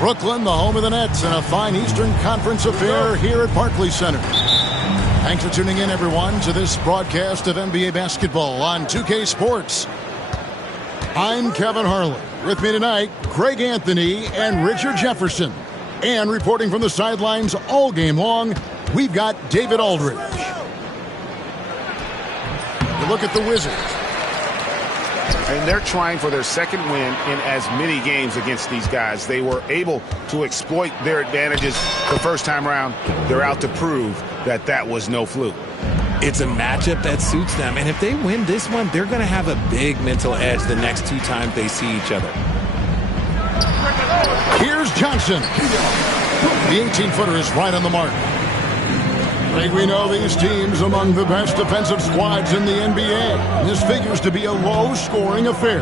Brooklyn, the home of the Nets, and a fine Eastern Conference affair here at Barclays Center. Thanks for tuning in, everyone, to this broadcast of NBA basketball on 2K Sports. I'm Kevin Harlan. With me tonight, Greg Anthony and Richard Jefferson. And reporting from the sidelines all game long, we've got David Aldridge. You look at the Wizards. And they're trying for their second win in as many games against these guys. They were able to exploit their advantages the first time around. They're out to prove that that was no fluke. It's a matchup that suits them. And if they win this one, they're going to have a big mental edge the next two times they see each other. Here's Johnson. The 18-footer is right on the mark. Greg, we know these teams among the best defensive squads in the NBA. This figures to be a low-scoring affair.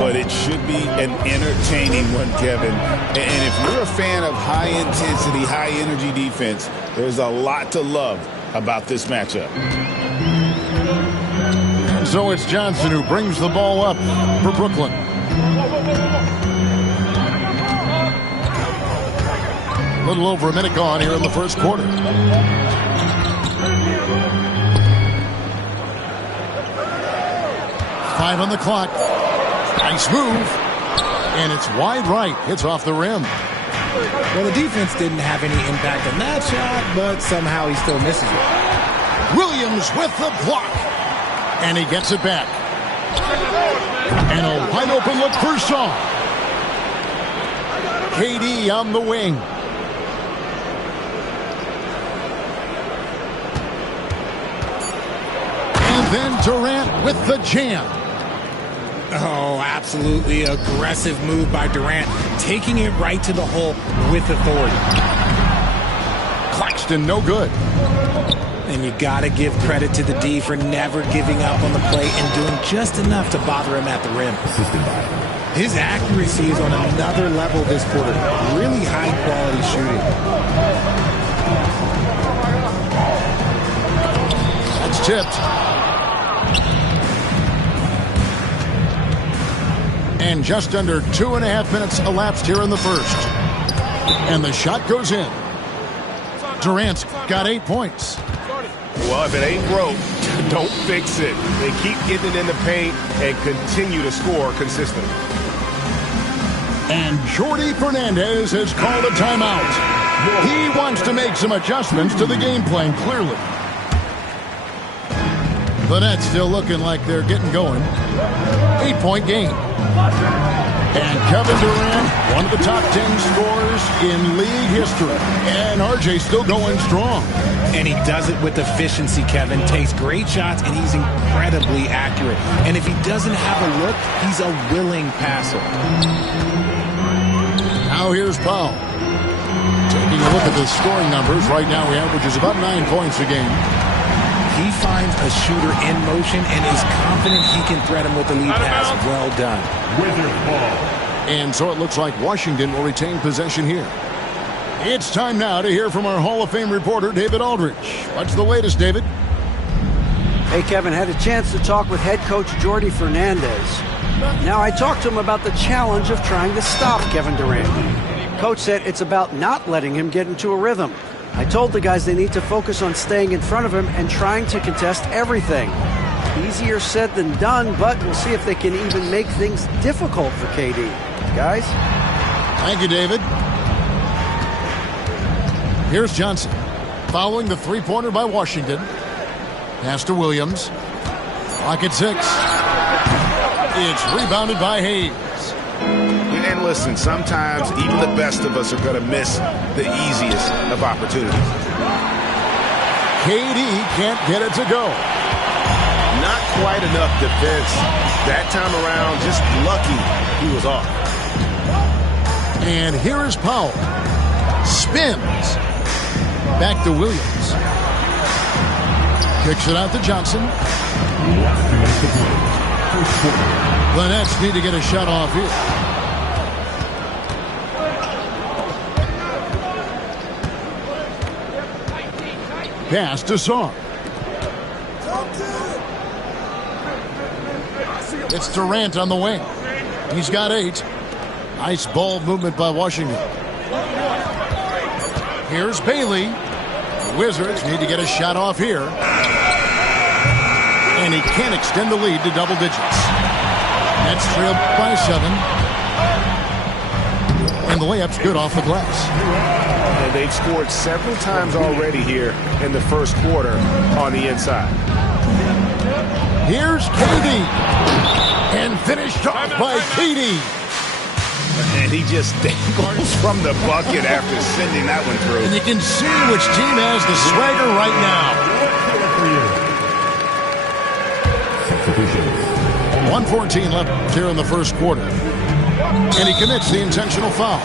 But it should be an entertaining one, Kevin. And if you're a fan of high-intensity, high-energy defense, there's a lot to love about this matchup. And so it's Johnson who brings the ball up for Brooklyn. A little over a minute gone here in the first quarter. Five on the clock. Nice move. And it's wide right. Hits off the rim. Well, the defense didn't have any impact on that shot, but somehow he still misses it. Williams with the block. And he gets it back. And a wide open look for Shaw. KD on the wing. And then Durant with the jam. Oh, absolutely aggressive move by Durant, taking it right to the hole with authority. Claxton, no good. And you got to give credit to the D for never giving up on the play and doing just enough to bother him at the rim. His accuracy is on another level this quarter. Really high-quality shooting. That's tipped. And just under 2.5 minutes elapsed here in the first. And the shot goes in. Durant's got 8 points. Well, if it ain't broke, don't fix it. They keep getting it in the paint and continue to score consistently. And Jordi Fernandez has called a timeout. He wants to make some adjustments to the game plan, clearly. The Nets still looking like they're getting going. 8-point game. And Kevin Durant, one of the top 10 scorers in league history. And RJ still going strong. And he does it with efficiency, Kevin. Takes great shots, and he's incredibly accurate. And if he doesn't have a look, he's a willing passer. Now here's Powell. Taking a look at the scoring numbers. Right now he averages about 9 points a game. He finds a shooter in motion and is confident he can thread him with the lead pass. Well done. Wizards ball. And so it looks like Washington will retain possession here. It's time now to hear from our Hall of Fame reporter, David Aldridge. What's the latest, David? Hey, Kevin, had a chance to talk with head coach Jordi Fernandez. Now, I talked to him about the challenge of trying to stop Kevin Durant. Coach said it's about not letting him get into a rhythm. I told the guys they need to focus on staying in front of him and trying to contest everything. Easier said than done, but we'll see if they can even make things difficult for KD. Guys? Thank you, David. Here's Johnson. Following the three-pointer by Washington. Pass to Williams. Clock at 6. It's rebounded by Hayes. And listen, sometimes even the best of us are going to miss the easiest of opportunities. KD can't get it to go. Not quite enough defense. That time around, just lucky he was off. And here is Powell. Spins. Back to Williams. Kicks it out to Johnson. The Nets need to get a shot off here. Pass to Sarr. It's Durant on the wing. He's got 8. Nice ball movement by Washington. Here's Bailey. The Wizards need to get a shot off here. And he can't extend the lead to double digits. Nets trailed by 7. And the layup's good off the glass. And they've scored several times already here in the first quarter on the inside. Here's KD. And finished off by KD. And he just dangles from the bucket after sending that one through. And you can see which team has the swagger right now. 1:14 left here in the first quarter. And he commits the intentional foul.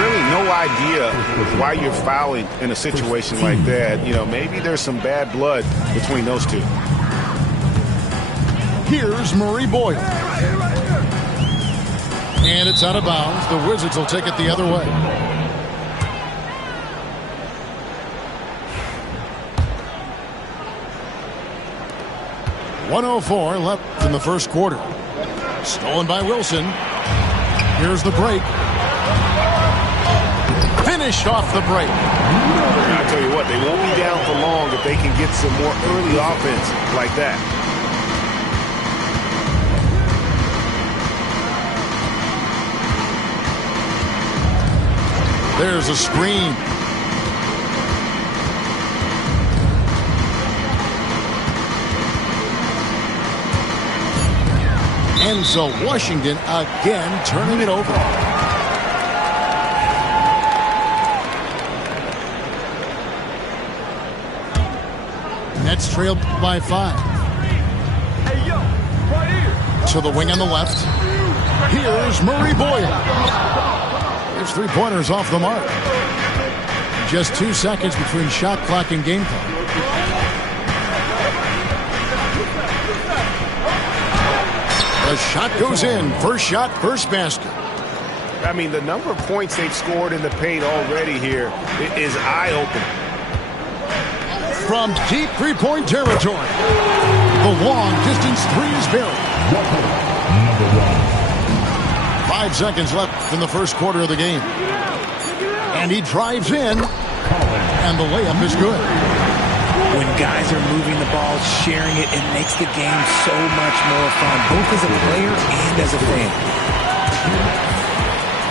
Really no idea why you're fouling in a situation like that. You know, maybe there's some bad blood between those two. Here's Murray Boyle. And it's out of bounds. The Wizards will take it the other way. .104 left in the first quarter. Stolen by Wilson. Here's the break. Finished off the break. I'll tell you what, they won't be down for long if they can get some more early offense like that. There's a screen. And so Washington again turning it over. Nets trailed by 5. Hey, yo, right here. To the wing on the left. Here's Murray Boyle. His three-pointers off the mark. Just 2 seconds between shot clock and game clock. The shot goes in. First shot, first basket. I mean, the number of points they've scored in the paint already here is eye-opening. From deep three-point territory, the long-distance three is buried. 5 seconds left in the first quarter of the game. And he drives in, and the layup is good. When guys are moving the ball, sharing it, it makes the game so much more fun, both as a player and as a fan.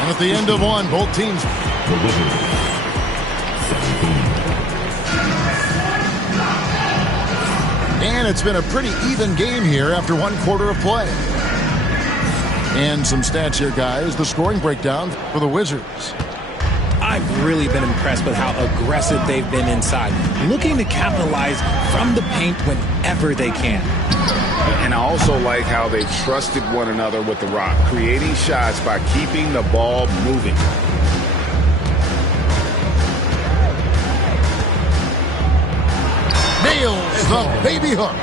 And at the end of one, both teams. And it's been a pretty even game here after 1 quarter of play. And some stats here, guys. The scoring breakdown for the Wizards. I've really been impressed with how aggressive they've been inside, looking to capitalize from the paint whenever they can. And I also like how they've trusted one another with the rock, creating shots by keeping the ball moving. Nails the baby hook.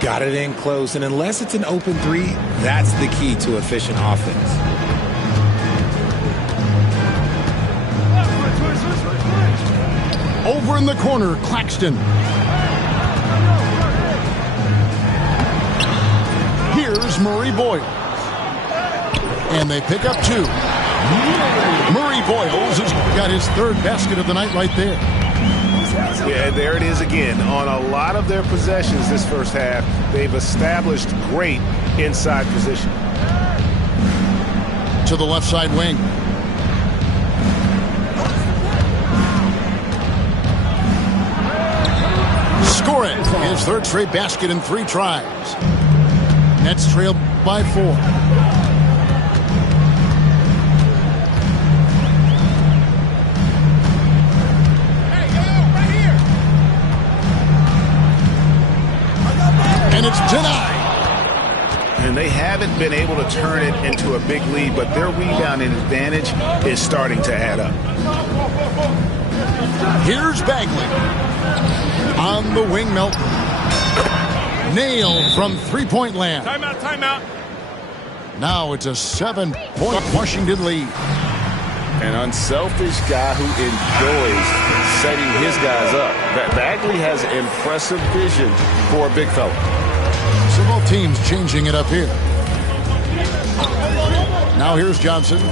Got it in close, and unless it's an open three, that's the key to efficient offense. Over in the corner, Claxton. Here's Murray Boyle. And they pick up 2. Murray Boyles has got his 3rd basket of the night right there. Yeah, there it is again. On a lot of their possessions this first half, they've established great inside position. To the left side wing. Score it. His 3rd straight basket in 3 tries. Nets trail by 4. And it's denied. And they haven't been able to turn it into a big lead, but their rebounding advantage is starting to add up. Here's Bagley. On the wing, Melton. Nailed from three-point land. Timeout, timeout. Now it's a 7-point Washington lead. An unselfish guy who enjoys setting his guys up. Bagley has impressive vision for a big fella. So both teams changing it up here. Now here's Johnson.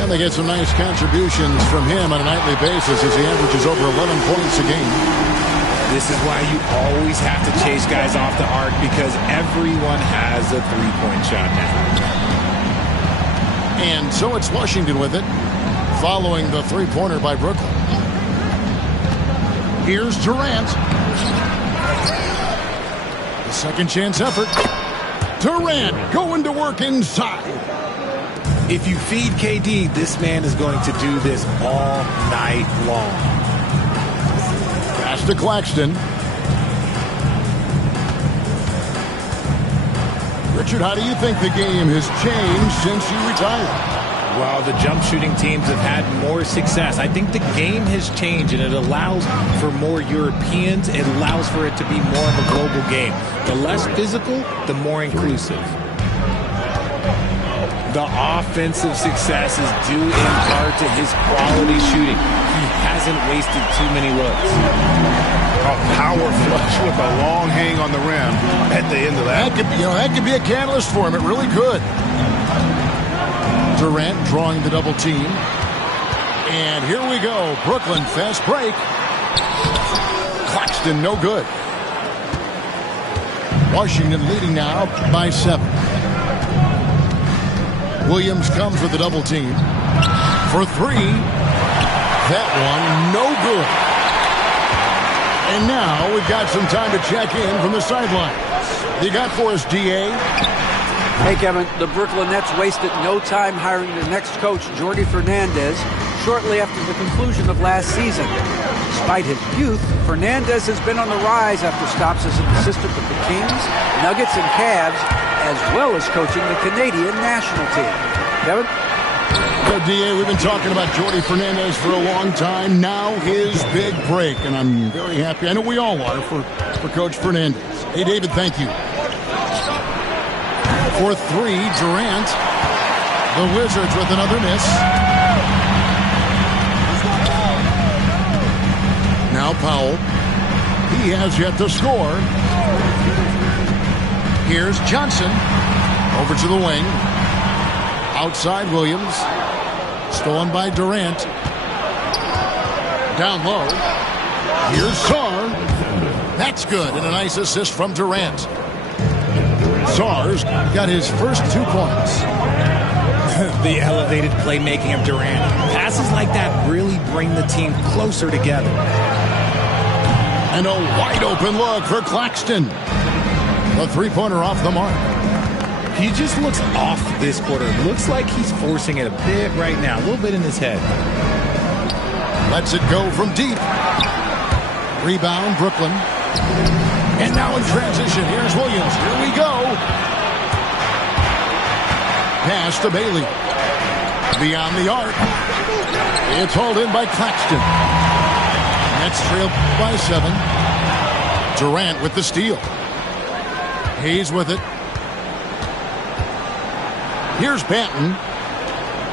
And they get some nice contributions from him on a nightly basis as he averages over 11 points a game. This is why you always have to chase guys off the arc, because everyone has a three-point shot now. And so it's Washington with it, following the three-pointer by Brooklyn. Here's Durant. The second chance effort. Durant going to work inside. If you feed KD, this man is going to do this all night long. Pass to Claxton. Richard, how do you think the game has changed since you retired? Well, the jump shooting teams have had more success. I think the game has changed, and it allows for more Europeans. It allows for it to be more of a global game. The less physical, the more inclusive. The offensive success is due in part to his quality shooting. He hasn't wasted too many looks. A power flush with a long hang on the rim at the end of that. That could be a catalyst for him. It really could. Durant drawing the double team. And here we go. Brooklyn fast break. Claxton no good. Washington leading now by 7. Williams comes with the double team. For 3. That one no good. And now we've got some time to check in from the sidelines. You got for us, D.A.? Hey, Kevin, the Brooklyn Nets wasted no time hiring their next coach, Jordi Fernandez, shortly after the conclusion of last season. Despite his youth, Fernandez has been on the rise after stops as an assistant with the Kings, Nuggets, and Cavs, as well as coaching the Canadian national team. Kevin? Well, D.A., we've been talking about Jordi Fernandez for a long time. Now his big break, and I'm very happy. I know we all are for Coach Fernandez. Hey, David, thank you. For 3, Durant. The Wizards with another miss. Now Powell. He has yet to score. Here's Johnson. Over to the wing. Outside Williams. Stolen by Durant. Down low. Here's Sarr. That's good. And a nice assist from Durant. Sarr's got his first 2 points. The elevated playmaking of Durant. Passes like that really bring the team closer together. And a wide open look for Claxton. The three-pointer off the mark. He just looks off this quarter. Looks like he's forcing it a bit right now. A little bit in his head. Lets it go from deep. Rebound, Brooklyn. And now in transition, here's Williams. Here we go. Pass to Bailey. Beyond the arc. It's hauled in by Claxton. Nets trail by 7. Durant with the steal. Hayes with it. Here's Banton.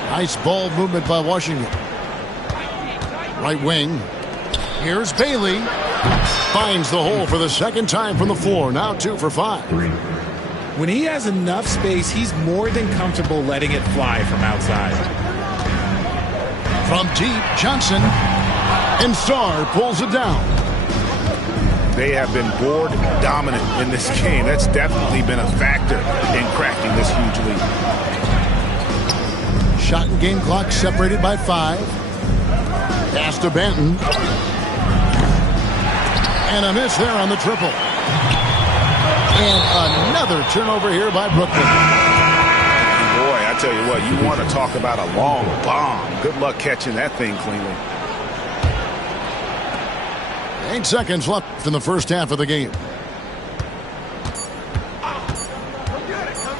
Nice ball movement by Washington. Right wing. Here's Bailey. Finds the hole for the second time from the floor. Now 2 for 5. When he has enough space, he's more than comfortable letting it fly from outside. From deep, Johnson. And Sarr pulls it down. They have been board dominant in this game. That's definitely been a factor in cracking this huge lead. Shot and game clock separated by 5. Pass to Banton. And a miss there on the triple. And another turnover here by Brooklyn. Boy, I tell you what, you want to talk about a long bomb. Good luck catching that thing cleanly. 8 seconds left in the first half of the game.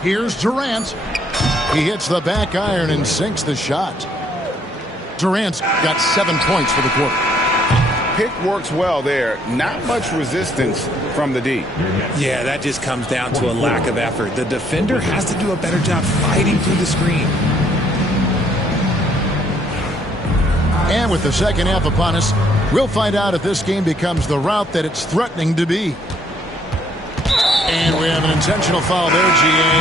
Here's Durant. He hits the back iron and sinks the shot. Durant's got 7 points for the quarter. Pick works well there. Not much resistance from the D. Yeah, that just comes down to a lack of effort. The defender has to do a better job fighting through the screen. And with the second half upon us, we'll find out if this game becomes the route that it's threatening to be. And we have an intentional foul there, GA.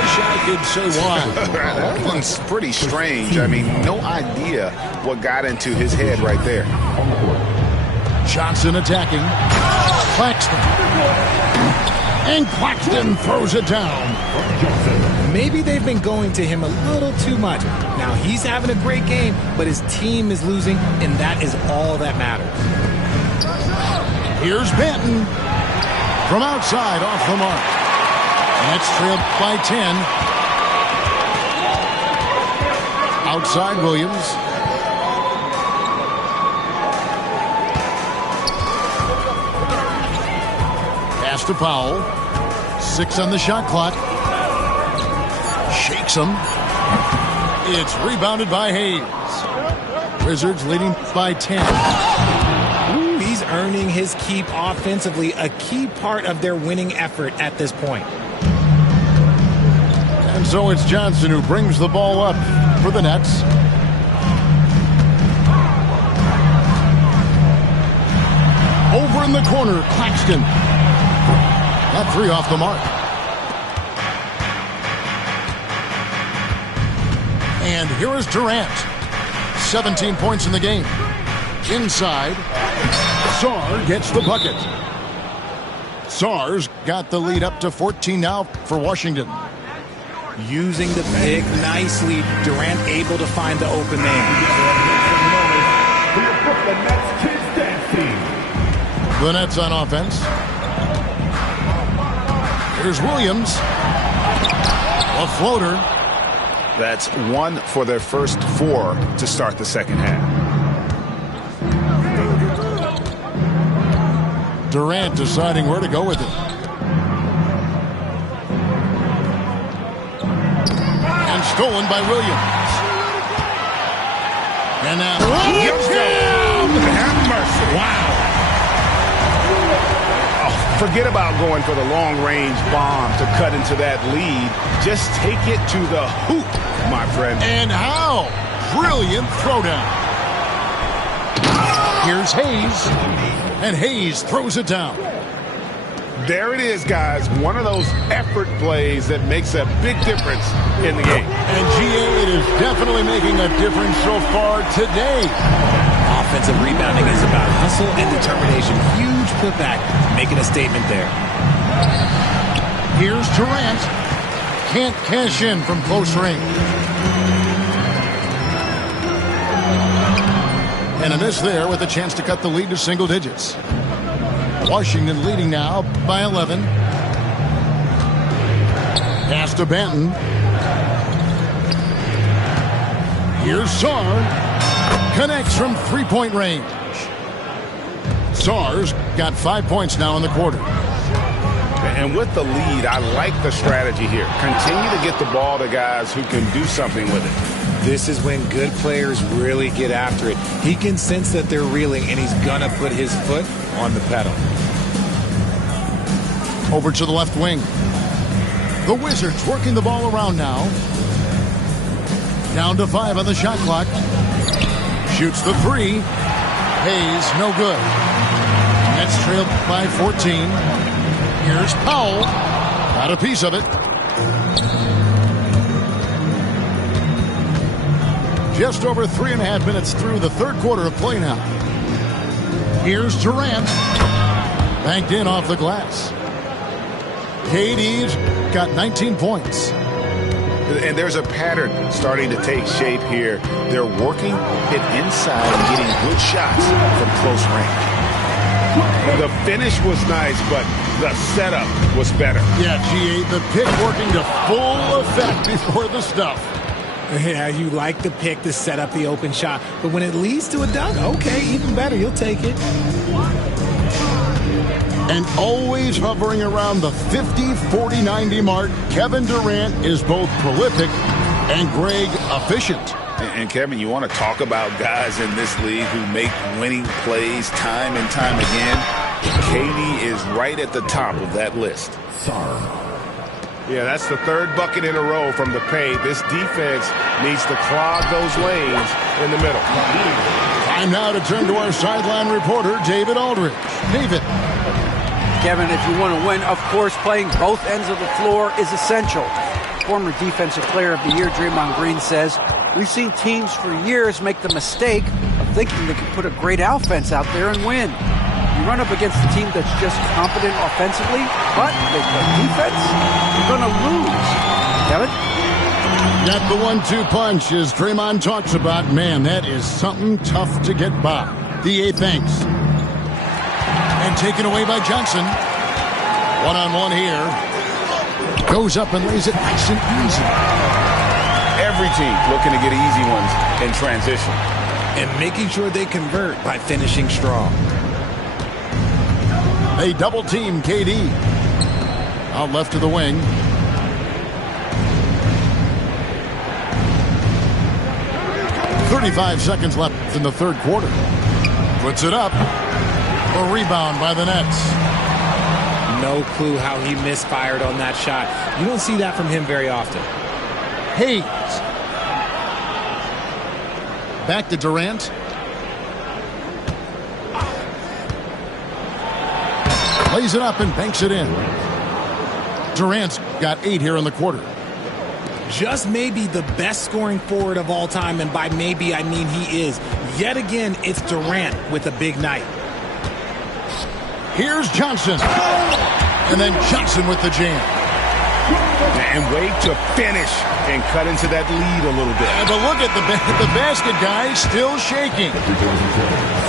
Wish I could say why. That one's pretty strange. I mean, no idea what got into his head right there. Johnson attacking. Claxton. And Claxton throws it down. Maybe they've been going to him a little too much. Now, he's having a great game, but his team is losing, and that is all that matters. Here's Banton. From outside, off the mark. Nets trailed by 10. Outside, Williams. Pass to Powell. 6 on the shot clock. Shakes him. It's rebounded by Hayes. Wizards leading by 10. He's earning his keep offensively, a key part of their winning effort at this point. And so it's Johnson who brings the ball up for the Nets. Over in the corner, Claxton. That 3 off the mark. And here is Durant. 17 points in the game. Inside. Sarr gets the bucket. Sarr's got the lead up to 14 now for Washington. Using the pick nicely, Durant able to find the open man. The Nets on offense. Here's Williams. A floater. That's 1 for their first 4 to start the second half. Durant deciding where to go with it. And stolen by Williams. And now Have mercy. Wow. Oh, forget about going for the long-range bomb to cut into that lead. Just take it to the hoop, my friend. And how? Brilliant throwdown. Here's Hayes. And Hayes throws it down. There it is, guys. One of those effort plays that makes a big difference in the game. And GA, it is definitely making a difference so far today. Offensive rebounding is about hustle and determination. Huge putback, making a statement there. Here's Durant. Can't cash in from close range. And a miss there with a chance to cut the lead to single digits. Washington leading now by 11. Pass to Banton. Here's Sarr. Connects from three-point range. Sarr's got 5 points now in the quarter. And with the lead, I like the strategy here. Continue to get the ball to guys who can do something with it. This is when good players really get after it. He can sense that they're reeling, and he's going to put his foot on the pedal. Over to the left wing. The Wizards working the ball around now. Down to 5 on the shot clock. Shoots the 3. Hayes, no good. Nets trailed by 14. Here's Powell. Got a piece of it. Just over 3.5 minutes through the third quarter of play now. Here's Durant. Banked in off the glass. KD's got 19 points. And there's a pattern starting to take shape here. They're working it inside and getting good shots from close range. The finish was nice, but the setup was better. Yeah, GA, the pick working to full effect before the stuff. Yeah, you like the pick to set up the open shot, but when it leads to a dunk, okay, even better, you'll take it. And always hovering around the 50, 40, 90 mark, Kevin Durant is both prolific and, Greg, efficient. And Kevin, you want to talk about guys in this league who make winning plays time and time again? KD is right at the top of that list. Yeah, that's the third bucket in a row from the paint. This defense needs to clog those lanes in the middle. Time now to turn to our sideline reporter, David Aldridge. David. Kevin, if you want to win, of course, playing both ends of the floor is essential. Former Defensive Player of the Year Draymond Green says, we've seen teams for years make the mistake of thinking they can put a great offense out there and win. You run up against a team that's just competent offensively, but they play defense, you're going to lose. Kevin? Got the 1-2 punch as Draymond talks about. Man, that is something tough to get by. The 8th thanks. And taken away by Johnson. One-on-one here. Goes up and lays it nice and easy. Every team looking to get easy ones in transition. And making sure they convert by finishing strong. They double team KD. Out left to the wing. .35 seconds left in the third quarter. Puts it up. A rebound by the Nets. No clue how he misfired on that shot. You don't see that from him very often. Hayes. Back to Durant. Lays it up and banks it in. Durant's got 8 here in the quarter. Just maybe the best scoring forward of all time, and by maybe I mean he is. Yet again, it's Durant with a big night. Here's Johnson. And then Johnson with the jam. And wait to finish and cut into that lead a little bit. But look at the basket guy still shaking.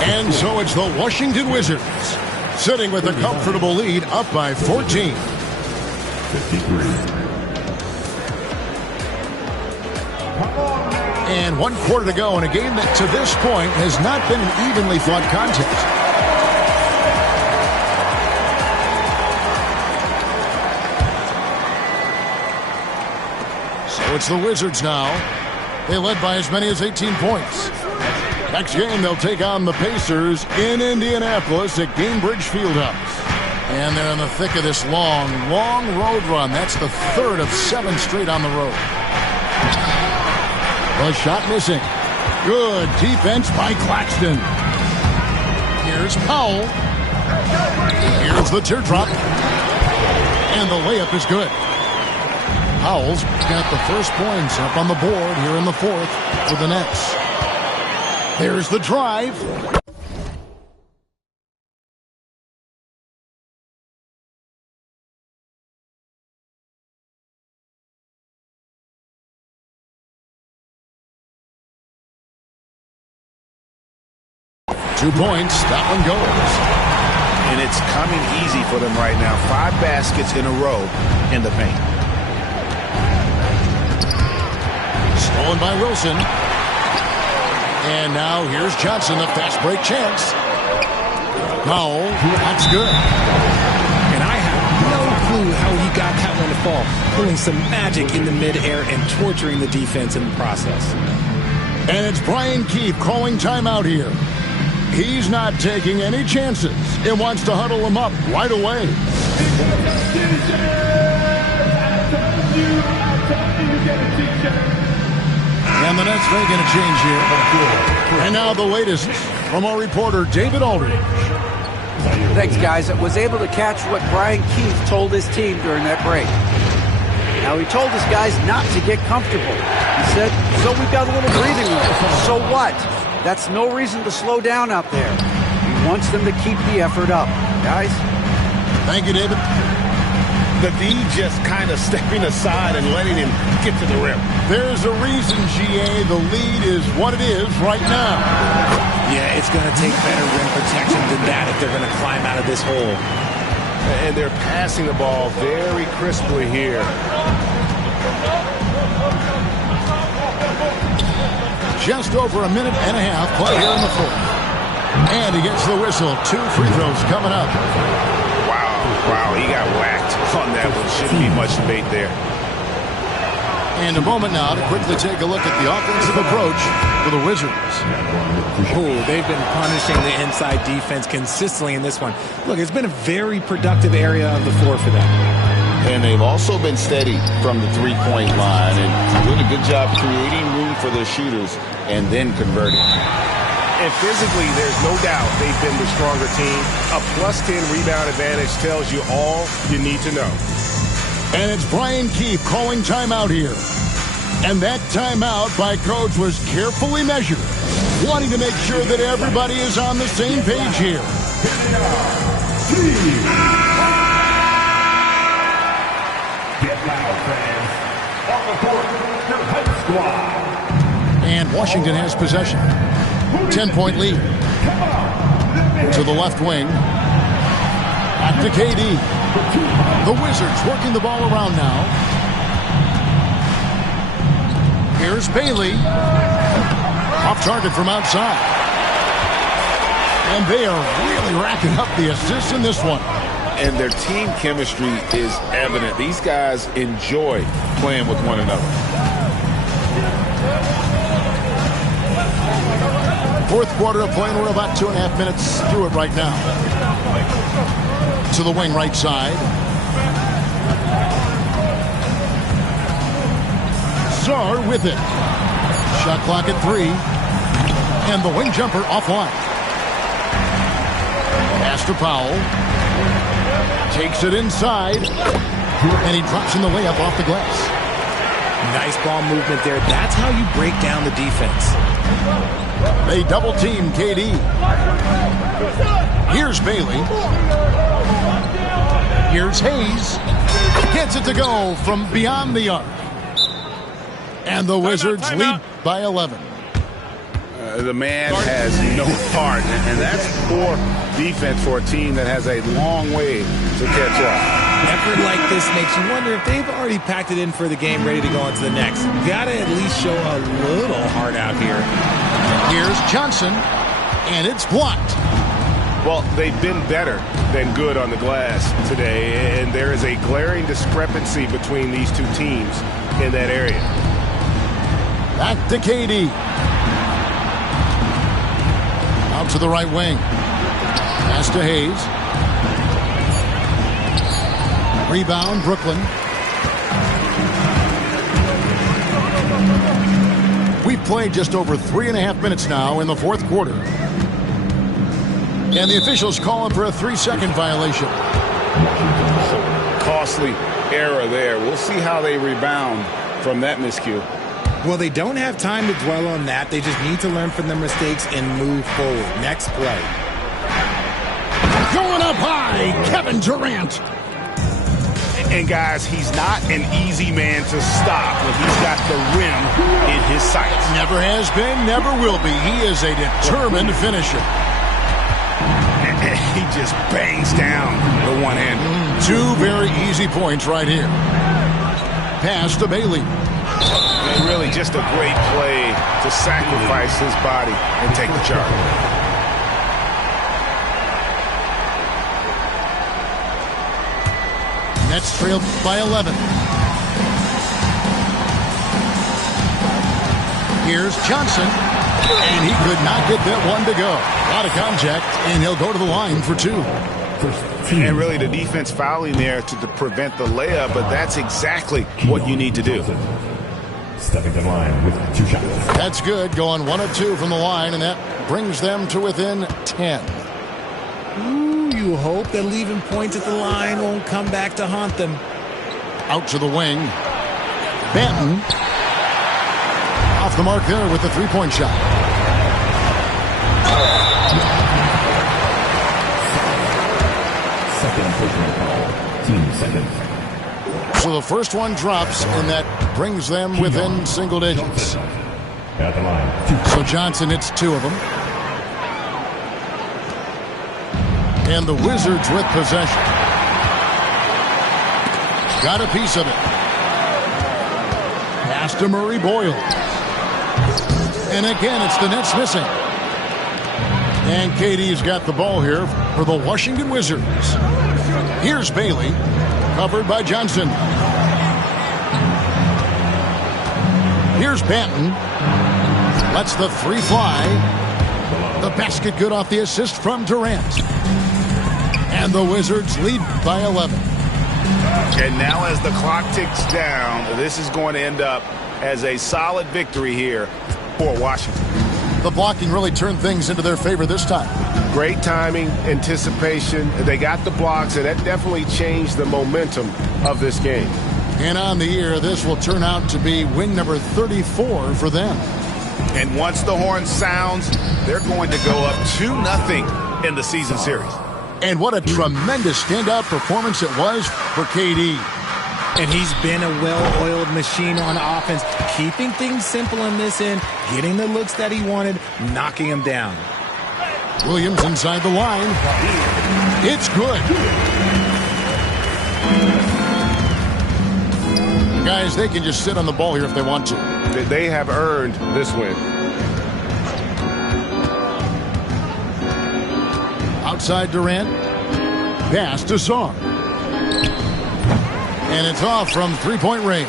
And so it's the Washington Wizards sitting with a comfortable lead up by 14. 53. And 1 quarter to go in a game that to this point has not been an evenly fought contest. So it's the Wizards now. They led by as many as 18 points. Next game they'll take on the Pacers in Indianapolis at Gainbridge Fieldhouse. And they're in the thick of this long road run. That's the 3rd of 7 straight on the road. The shot missing. Good defense by Claxton. Here's Powell. Here's the teardrop. And the layup is good. Powell's got the first points up on the board here in the 4th for the Nets. There's the drive. Two points, that one goes. And it's coming easy for them right now. 5 baskets in a row in the paint. Stolen by Wilson. And now here's Johnson, the fast break chance. Powell, that's good. And I have no clue how he got that one to fall. Pulling some magic in the midair and torturing the defense in the process. And it's Brian Keefe calling timeout here. He's not taking any chances. He wants to huddle him up right away. And the Nets making a change here. And now the latest from our reporter, David Aldridge. Thanks, guys. I was able to catch what Brian Keefe told his team during that break. Now, he told his guys not to get comfortable. He said, so we've got a little breathing room. So what? That's no reason to slow down out there. He wants them to keep the effort up. Guys? Thank you, David. The D just kind of stepping aside and letting him get to the rim. There's a reason, GA. The lead is what it is right now. Yeah, it's going to take better rim protection than that if they're going to climb out of this hole. And they're passing the ball very crisply here. Just over a minute and a half play here in the 4th. And he gets the whistle. 2 free throws coming up. Wow, he got whacked on that one. Shouldn't be much debate there. And a moment now to quickly take a look at the offensive approach for the Wizards. Oh, they've been punishing the inside defense consistently in this one. Look, it's been a very productive area of the floor for them. And they've also been steady from the three-point line and doing a good job creating room for their shooters and then converting. And physically, there's no doubt they've been the stronger team. A +10 rebound advantage tells you all you need to know. And it's Brian Keefe calling timeout here. And that timeout by Coach was carefully measured, wanting to make sure that everybody is on the same page here. Get loud, fans. On the court, your hype squad. And Washington has possession. 10-point lead. To the left wing. Back to KD. The Wizards working the ball around now. Here's Bailey. Off target from outside. And they are really racking up the assists in this one. And their team chemistry is evident. These guys enjoy playing with one another. Fourth quarter of play, and we're about 2.5 minutes through it right now. To the wing right side. Sarr with it. Shot clock at 3. And the wing jumper offline. Pass to Powell. Takes it inside. And he drops in the layup off the glass. Nice ball movement there. That's how you break down the defense. They double team KD. Here's Bailey. Here's Hayes. Gets it to go from beyond the arc. And the Wizards lead by 11. The man has no heart, and that's poor defense for a team that has a long way to catch up. Effort like this makes you wonder if they've already packed it in for the game, ready to go on to the next. Gotta at least show a little heart out here. Here's Johnson, and it's blocked. Well, they've been better than good on the glass today, and there is a glaring discrepancy between these two teams in that area. Back to KD. Out to the right wing. Pass to Hayes. Rebound, Brooklyn. We've played just over 3.5 minutes now in the fourth quarter. And the officials calling for a 3-second violation. Costly error there. We'll see how they rebound from that miscue. Well, they don't have time to dwell on that. They just need to learn from their mistakes and move forward. Next play. Going up high, Kevin Durant. And guys, he's not an easy man to stop when he's got the rim in his sights. Never has been, never will be. He is a determined finisher. And he just bangs down the one hand. 2 very easy points right here. Pass to Bailey. And really just a great play to sacrifice his body and take the charge. Nets trailed by 11. Here's Johnson. And he could not get that one to go. A lot of contact, and he'll go to the line for 2. And really the defense fouling there to prevent the layup, but that's exactly what you need to do. Stepping to the line with 2 shots. That's good, going 1 of 2 from the line, and that brings them to within 10. Ooh, you hope that leaving points at the line won't come back to haunt them. Out to the wing. Banton. Off the mark there with the 3-point shot. Second personal foul. Team seconds. So the first one drops, and that brings them within single digits. At the line. So Johnson hits 2 of them. And the Wizards with possession. Got a piece of it. Pass to Murray Boyle. And again, it's the Nets missing. And KD's got the ball here for the Washington Wizards. Here's Bailey. Covered by Johnson. Here's Banton. Lets the 3 fly. The basket good off the assist from Durant. And the Wizards lead by 11. And now as the clock ticks down, this is going to end up as a solid victory here for Washington. The blocking really turned things into their favor this time. Great timing, anticipation. They got the blocks, and that definitely changed the momentum of this game. And on the year, this will turn out to be win number 34 for them. And once the horn sounds, they're going to go up 2-0 in the season series. And what a tremendous standout performance it was for KD. And he's been a well-oiled machine on offense, keeping things simple in this end, getting the looks that he wanted, knocking him down. Williams inside the line. It's good. Guys, they can just sit on the ball here if they want to. They have earned this win. Outside Durant. Pass to Song. And it's off from three-point range.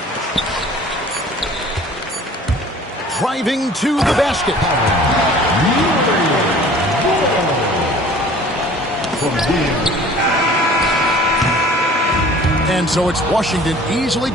Driving to the basket. And so it's Washington easily.